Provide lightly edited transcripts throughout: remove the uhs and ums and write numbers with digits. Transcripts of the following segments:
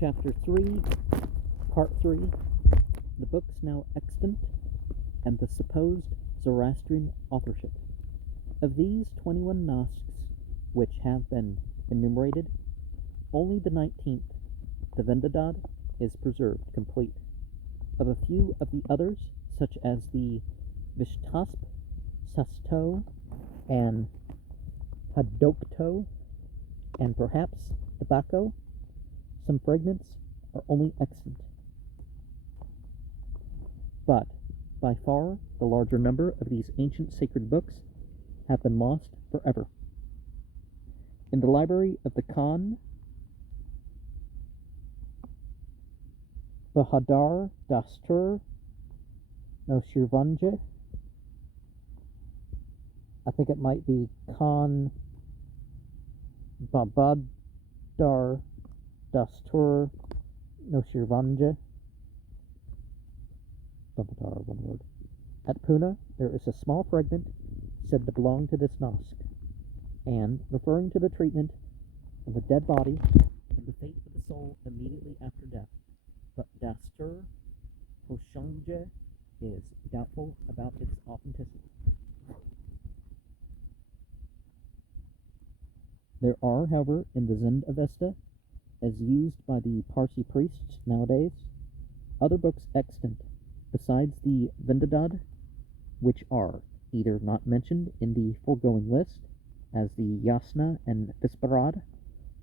Chapter 3, Part 3, the books now extant, and the supposed Zoroastrian authorship. Of these 21 Gnostics, which have been enumerated, only the 19th, the Vendidad, is preserved complete. Of a few of the others, such as the Vishtasp, Sasto, and Hadokto, and perhaps the Bako, some fragments are only extant. But, by far, the larger number of these ancient sacred books have been lost forever. In the library of the Khan, Bahadar Dastur no Shirvanja, I think it might be Khan Babadar Dastur no Shirvanja, Babadar, one word. At Pune, there is a small fragment said to belong to this Gnostic, and referring to the treatment of a dead body and the fate of the soul immediately after death. But Dastur Hoshangje is doubtful about its authenticity. There are, however, in the Zend Avesta, as used by the Parsi priests nowadays, other books extant besides the Vendidad, which are either not mentioned in the foregoing list, as the Yasna and Visparad,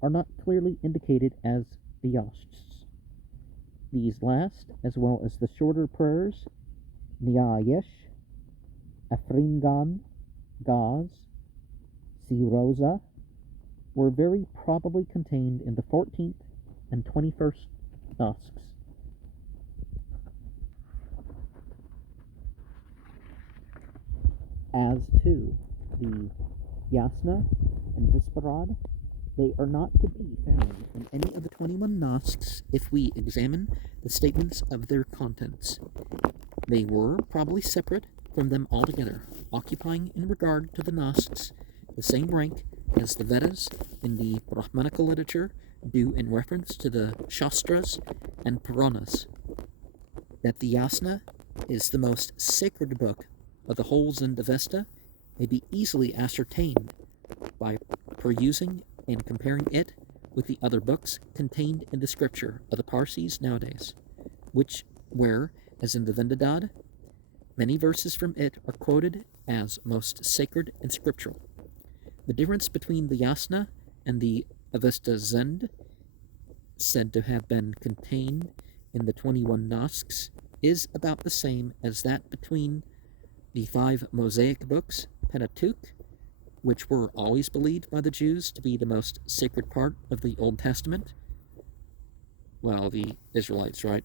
are not clearly indicated as the Yasts. These last, as well as the shorter prayers, Nyayesh, Afringan, Gaz, Siroza, were very probably contained in the 14th and 21st Gnostics. As to the Yasna and Visparad, they are not to be found in any of the 21 Gnostics if we examine the statements of their contents. They were probably separate from them altogether, occupying in regard to the Gnostics the same rank as the Vedas in the Brahmanical literature do in reference to the Shastras and Puranas. That the Yasna is the most sacred book of the whole Zend Avesta may be easily ascertained by perusing and comparing it with the other books contained in the scripture of the Parsis nowadays, where, as in the Vendidad, many verses from it are quoted as most sacred and scriptural. The difference between the Yasna and the Avesta Zend, said to have been contained in the 21 Gnostics, is about the same as that between the 5 Mosaic books, Pentateuch, which were always believed by the Jews to be the most sacred part of the Old Testament. Well, the Israelites, right?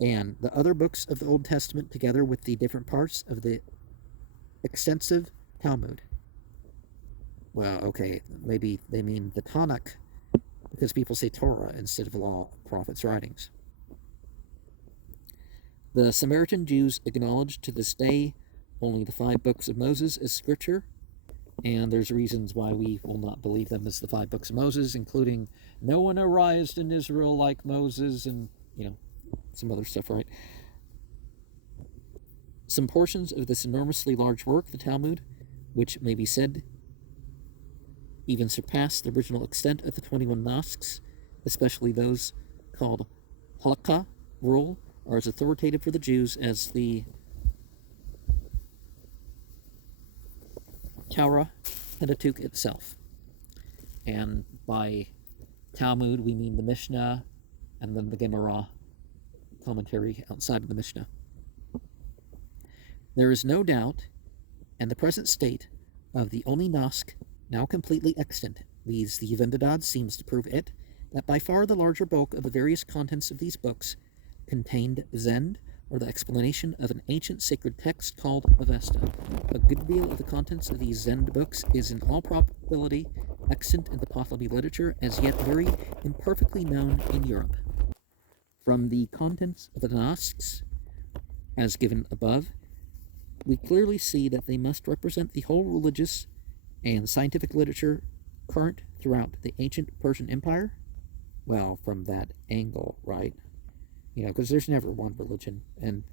And the other books of the Old Testament, together with the different parts of the extensive Talmud. Well, okay, maybe they mean the Tanakh, because people say Torah instead of law, prophets' writings. The Samaritan Jews acknowledge to this day only the 5 books of Moses as scripture, and there's reasons why we will not believe them as the 5 books of Moses, including no one arose in Israel like Moses, and, some other stuff, right? Some portions of this enormously large work, the Talmud, which may be said even surpass the original extent of the 21 Gnostics, especially those called Halakha, rule, are as authoritative for the Jews as the Torah, Pentateuch itself. And by Talmud, we mean the Mishnah and then the Gemara commentary outside of the Mishnah. There is no doubt, and the present state of the only Gnostic now completely extant, viz. the Vendidad, seems to prove it, that by far the larger bulk of the various contents of these books contained Zend, or the explanation of an ancient sacred text called Avesta. A good deal of the contents of these Zend books is in all probability extant in the Pahlavi literature, as yet very imperfectly known in Europe. From the contents of the Gnostics, as given above, we clearly see that they must represent the whole religious and scientific literature current throughout the ancient Persian Empire, well, from that angle, right? You know, because there's never one religion. And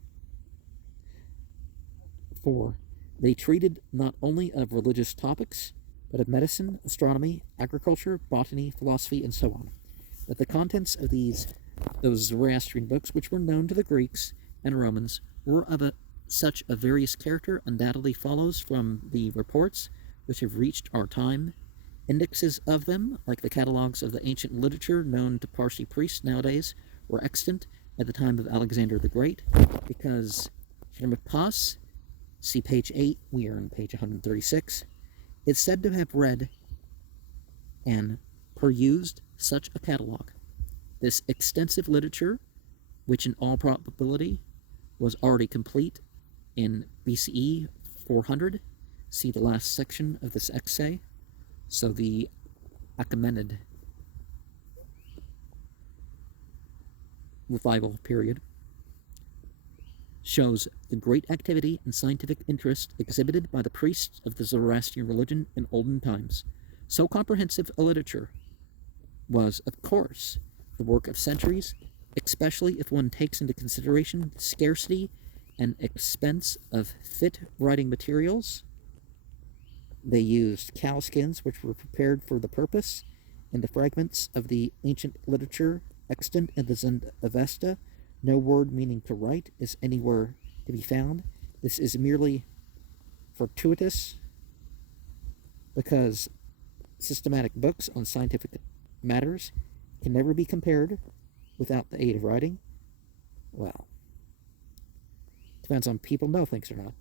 4. They treated not only of religious topics, but of medicine, astronomy, agriculture, botany, philosophy, and so on. That the contents of those Zoroastrian books, which were known to the Greeks and Romans, were of such a various character undoubtedly follows from the reports which have reached our time. Indexes of them, like the catalogues of the ancient literature known to Parsi priests nowadays, were extant at the time of Alexander the Great, because Hermippos, see page 8, we are on page 136, is said to have read and perused such a catalogue. This extensive literature, which in all probability was already complete in BCE 400, see the last section of this essay, so the Achaemenid revival period, shows the great activity and scientific interest exhibited by the priests of the Zoroastrian religion in olden times. So comprehensive a literature was, of course, the work of centuries, especially if one takes into consideration the scarcity and expense of fit writing materials. They used cow skins, which were prepared for the purpose, and the fragments of the ancient literature extant in the Zend-Avesta. No word meaning to write is anywhere to be found. This is merely fortuitous, because systematic books on scientific matters can never be compared without the aid of writing. Well, depends on people know things or not.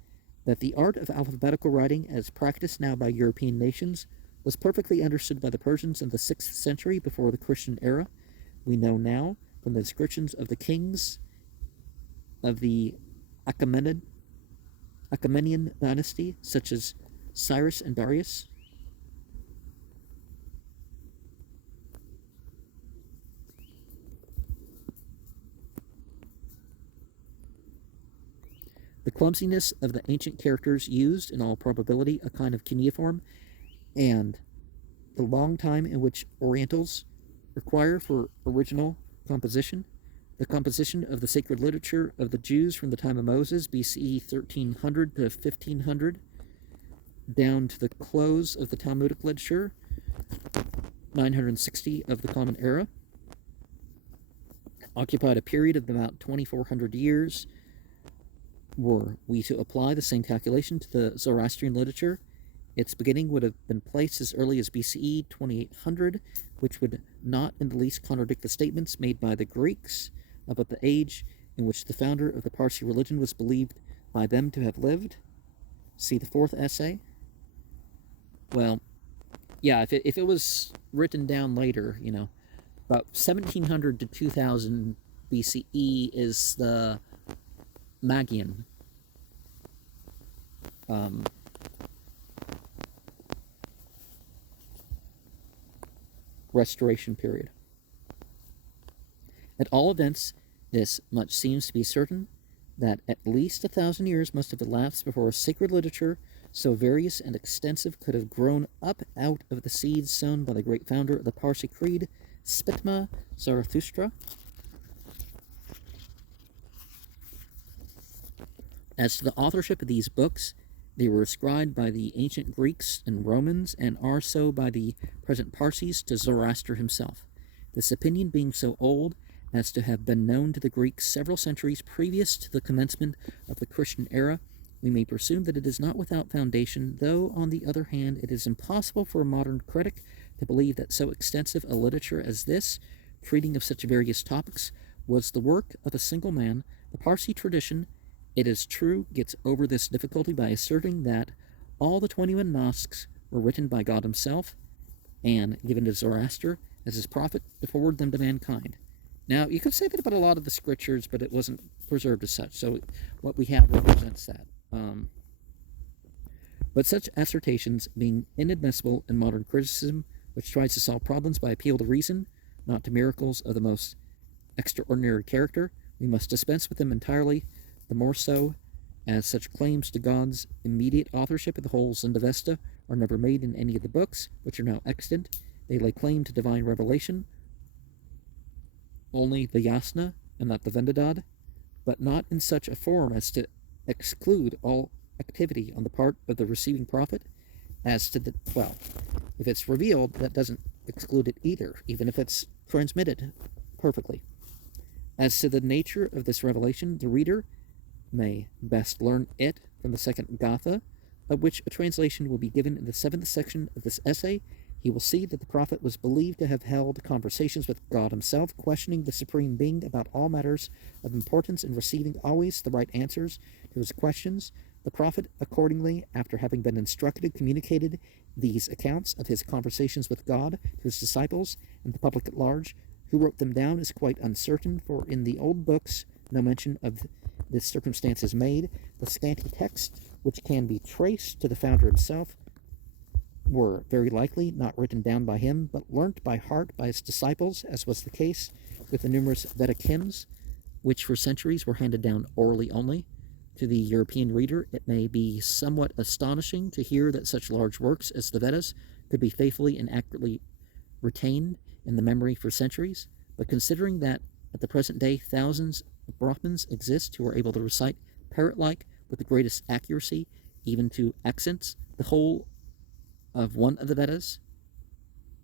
That the art of alphabetical writing, as practiced now by European nations, was perfectly understood by the Persians in the 6th century before the Christian era. We know now from the descriptions of the kings of the Achaemenian dynasty, such as Cyrus and Darius. The clumsiness of the ancient characters used, in all probability, a kind of cuneiform, and the long time in which Orientals require for original composition. The composition of the sacred literature of the Jews from the time of Moses, BCE 1300 to 1500, down to the close of the Talmudic literature, 960 of the Common Era, occupied a period of about 2400 years. Were we to apply the same calculation to the Zoroastrian literature, its beginning would have been placed as early as BCE 2800, which would not in the least contradict the statements made by the Greeks about the age in which the founder of the Parsi religion was believed by them to have lived. See the 4th essay. Well, yeah, if it was written down later, you know, about 1700 to 2000 BCE is the Magian restoration period. At all events, this much seems to be certain, that at least 1,000 years must have elapsed before a sacred literature so various and extensive could have grown up out of the seeds sown by the great founder of the Parsi creed, Spitma Zarathustra. As to the authorship of these books, they were ascribed by the ancient Greeks and Romans, and are so by the present Parsis to Zoroaster himself. This opinion being so old as to have been known to the Greeks several centuries previous to the commencement of the Christian era, we may presume that it is not without foundation, though, on the other hand, it is impossible for a modern critic to believe that so extensive a literature as this, treating of such various topics, was the work of a single man. The Parsi tradition, it is true, gets over this difficulty by asserting that all the 21 Gnostics were written by God himself and given to Zoroaster as his prophet to forward them to mankind. Now, you could say that about a lot of the scriptures, but it wasn't preserved as such, so what we have represents that. But such assertions being inadmissible in modern criticism, which tries to solve problems by appeal to reason, not to miracles of the most extraordinary character, we must dispense with them entirely, the more so as such claims to God's immediate authorship of the whole Zend-Avesta are never made in any of the books which are now extant. They lay claim to divine revelation, only the Yasna and not the Vendadad, but not in such a form as to exclude all activity on the part of the receiving prophet as to the, well, if it's revealed, that doesn't exclude it either, even if it's transmitted perfectly. As to the nature of this revelation, the reader may best learn it from the second Gatha, of which a translation will be given in the 7th section of this essay. He will see that the prophet was believed to have held conversations with God himself, questioning the Supreme Being about all matters of importance and receiving always the right answers to his questions. The prophet, accordingly, after having been instructed, communicated these accounts of his conversations with God to his disciples and the public at large. Who wrote them down is quite uncertain, for in the old books no mention of this circumstance is made. The scanty text, which can be traced to the founder himself, were very likely not written down by him, but learnt by heart by his disciples, as was the case with the numerous Vedic hymns, which for centuries were handed down orally only. To the European reader, it may be somewhat astonishing to hear that such large works as the Vedas could be faithfully and accurately retained in the memory for centuries, but considering that at the present day thousands of Brahmins exist who are able to recite parrot-like with the greatest accuracy, even to accents, the whole of one of the Vedas,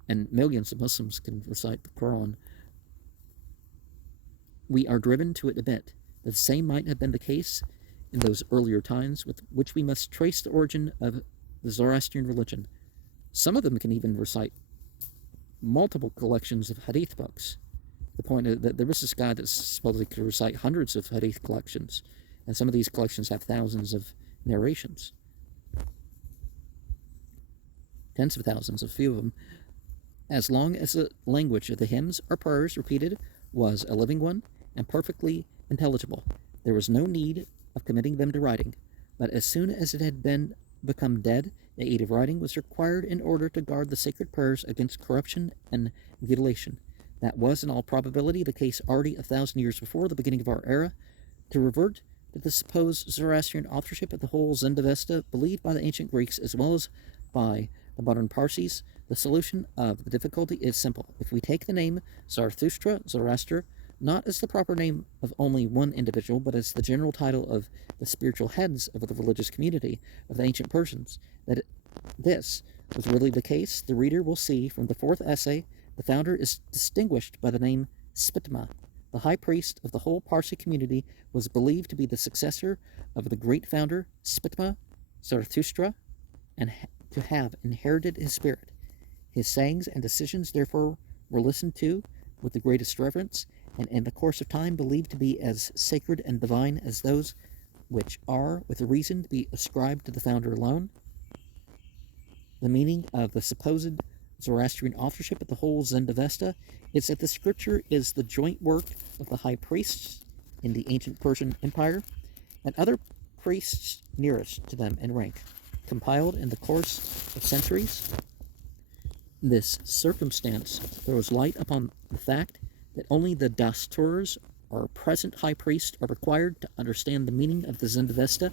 and millions of Muslims can recite the Quran, we are driven to admit that the same might have been the case in those earlier times, with which we must trace the origin of the Zoroastrian religion. Some of them can even recite multiple collections of hadith books. The point is that there was this guy that supposedly could recite hundreds of hadith collections, and some of these collections have thousands of narrations. Tens of thousands, a few of them. As long as the language of the hymns or prayers repeated was a living one and perfectly intelligible, there was no need of committing them to writing. But as soon as it had become dead, the aid of writing was required in order to guard the sacred prayers against corruption and mutilation. That was in all probability the case already 1,000 years before the beginning of our era. To revert to the supposed Zoroastrian authorship of the whole Zendavesta, believed by the ancient Greeks as well as by the modern Parsis, the solution of the difficulty is simple. If we take the name Zarathustra, Zoroaster, not as the proper name of only one individual, but as the general title of the spiritual heads of the religious community of the ancient Persians, that this was really the case, the reader will see from the 4th essay the founder is distinguished by the name Spitma. The high priest of the whole Parsi community was believed to be the successor of the great founder Spitma, Zarathustra, and to have inherited his spirit. His sayings and decisions, therefore, were listened to with the greatest reverence, and in the course of time believed to be as sacred and divine as those which are, with reason, to be ascribed to the founder alone. The meaning of the supposed Zoroastrian authorship of the whole Zendavesta is that the scripture is the joint work of the high priests in the ancient Persian Empire and other priests nearest to them in rank, compiled in the course of centuries. This circumstance throws light upon the fact that only the Dasturs, or present high priest, are required to understand the meaning of the Zendavesta,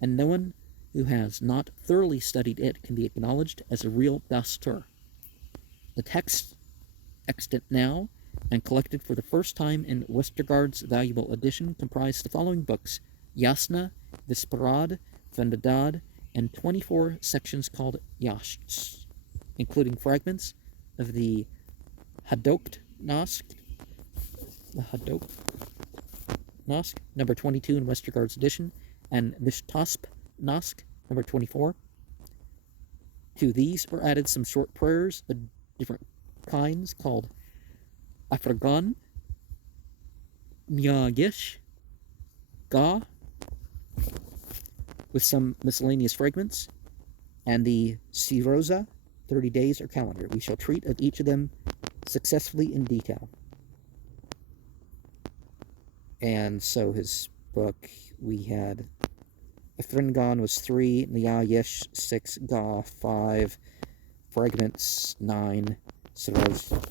and no one who has not thoroughly studied it can be acknowledged as a real Dastur. The text, extant now, and collected for the first time in Westergaard's valuable edition, comprised the following books: Yasna, Visparad, Vendadad, and 24 sections called Yashts, including fragments of the Hadokt Nask, number 22 in Westergaard's edition, and Vishtasp Nask, number 24. To these were added some short prayers of different kinds called Afragan, Nyagish, Ga, with some miscellaneous fragments, and the Siroza, 30 days or calendar. We shall treat of each of them successfully in detail. And so his book, we had Afringan was 3, Nyagish 6, Ga 5, fragments 9, Siroza